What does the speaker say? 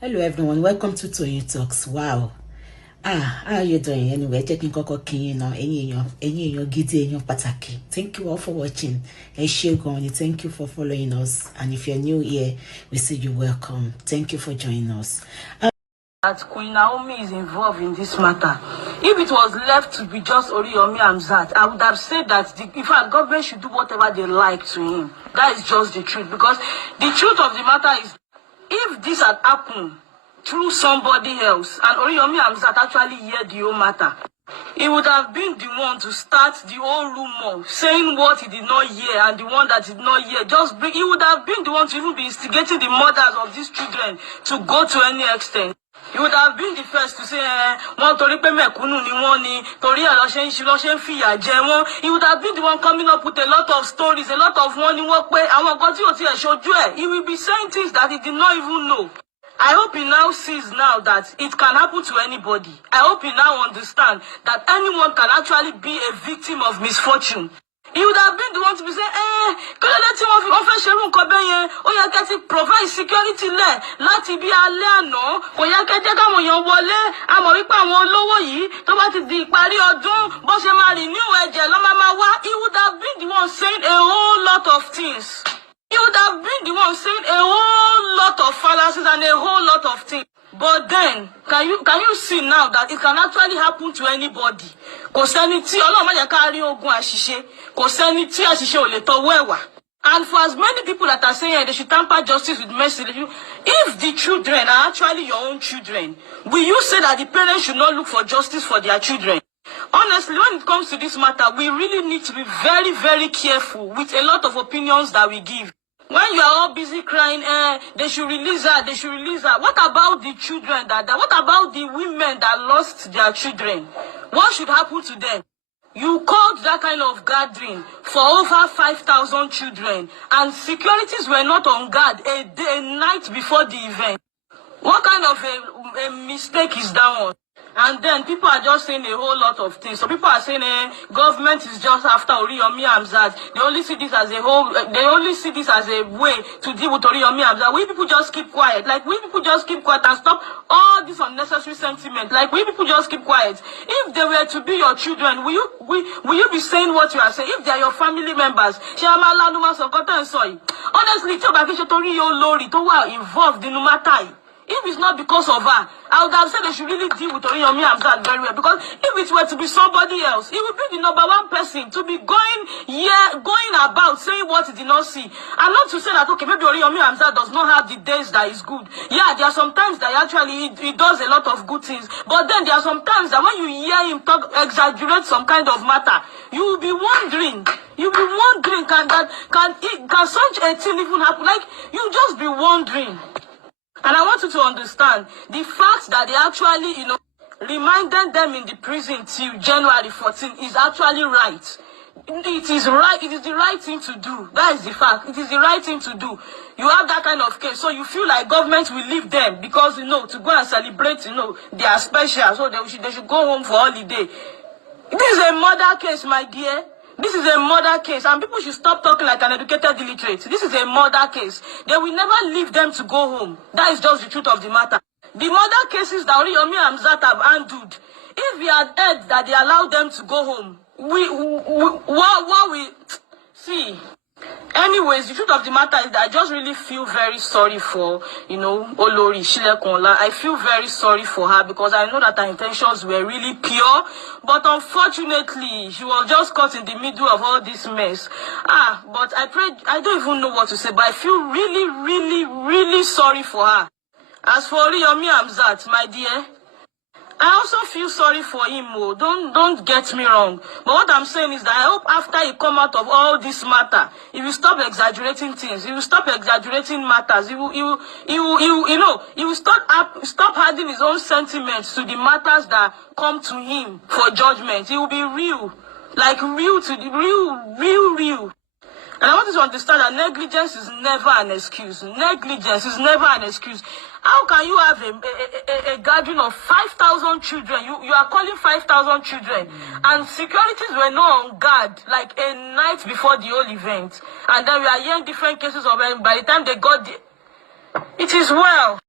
Hello everyone, welcome to Toyeen Talks. Wow. How are you doing? Anyway, checking koko kin now. Any gidi enyo pataki. Thank you all for watching. Thank you for following us. And if you're new here, we say you welcome. Thank you for joining us. That Queen Naomi is involved in this matter. If it was left to be just Oriyomi Hamzat, I would have said that in fact, government should do whatever they like to him. That is just the truth. Because the truth of the matter is, if this had happened through somebody else, and Oriyomi Hamzat actually heard the whole matter, he would have been the one to start the whole rumor, saying what he did not hear, and the one that did not hear. He would have been the one to even be instigating the mothers of these children to go to any extent. He would have been the first to say, he would have been the one coming up with a lot of stories, a lot of money. He will be saying things that he did not even know. I hope he now sees now that it can happen to anybody. I hope he now understands that anyone can actually be a victim of misfortune. He would have been the one to be saying, provide security there. Láti bí alẹ́ àná, kò yẹ kẹ́ jẹ́ káwọn èèyàn wọlé. A mọ̀ wípé àwọn olówó yìí tó bá ti di ìparí ọdún, bó ṣe máa renew ẹ̀jẹ̀ ló máa wá. He would have been the one saying a whole lot of things. He would have been the one saying a whole lot of fallacies and a whole lot of things. But then, can you see now that it can actually happen to anybody? Kò sẹ́ni tí Ọlọ́run má jẹ́ ká rí ogun àṣìṣe. Kò sẹ́ni tí àṣìṣe ò lè tọwọ́ ẹ̀ wá. And for as many people that are saying they should tamper justice with mercy, if the children are actually your own children, will you say that the parents should not look for justice for their children? Honestly, when it comes to this matter, we really need to be very, very careful with a lot of opinions that we give. When you are all busy crying, they should release her, they should release her. What about the children what about the women that lost their children? What should happen to them? You called that kind of gathering for over 5,000 children, and securities were not on guard a night before the event. What kind of a mistake is that one? And then people are just saying a whole lot of things. So people are saying, government is just after Oriyomi Hamzat. They only see this as a way to deal with Oriyomi Hamzat. We people just keep quiet. Like, we people just keep quiet and stop all this unnecessary sentiment. Like, we people just keep quiet. If they were to be your children, will you be saying what you are saying? If they are your family members, honestly, involved in Umatai. If it's not because of her, I would have said they should really deal with Oriyomi Hamzat very well. Because if it were to be somebody else, he would be the number one person to be going about saying what he did not see. And not to say that, okay, maybe Oriyomi Hamzat does not have the days that is good. Yeah, there are some times that actually he does a lot of good things. But then there are some times that when you hear him exaggerate some kind of matter, you will be wondering. You'll be wondering, can such a thing even happen? Like, you just be wondering. And I want you to understand the fact that they actually, reminded them in the prison till January 14 is actually right. It is right. It is the right thing to do. That is the fact. It is the right thing to do. You have that kind of case, so you feel like government will leave them because, to go and celebrate, they are special, so they should go home for holiday. This is a murder case, my dear. This is a murder case, and people should stop talking like an educated illiterate. This is a murder case. They will never leave them to go home. That is just the truth of the matter. The murder cases that Oriyomi Hamzat have handled, if we had heard that they allowed them to go home, what we see. Anyways, the truth of the matter is that I just really feel very sorry for, Olori Shilekunla. I feel very sorry for her because I know that her intentions were really pure. But unfortunately, she was just caught in the middle of all this mess. But I don't even know what to say, but I feel really, really, really sorry for her. As for Oriyomi Hamzat, my dear, I also feel sorry for him. Don't get me wrong. But what I'm saying is that I hope after he come out of all this matter, he will stop exaggerating things. He will stop exaggerating matters. He will stop adding his own sentiments to the matters that come to him for judgment. He will be real. Like real to the real. And I want you to understand that negligence is never an excuse. Negligence is never an excuse. How can you have a gathering of 5,000 children? You are calling 5,000 children, and securities were not on guard like a night before the whole event. And then we are hearing different cases of by the time they got there. It is well.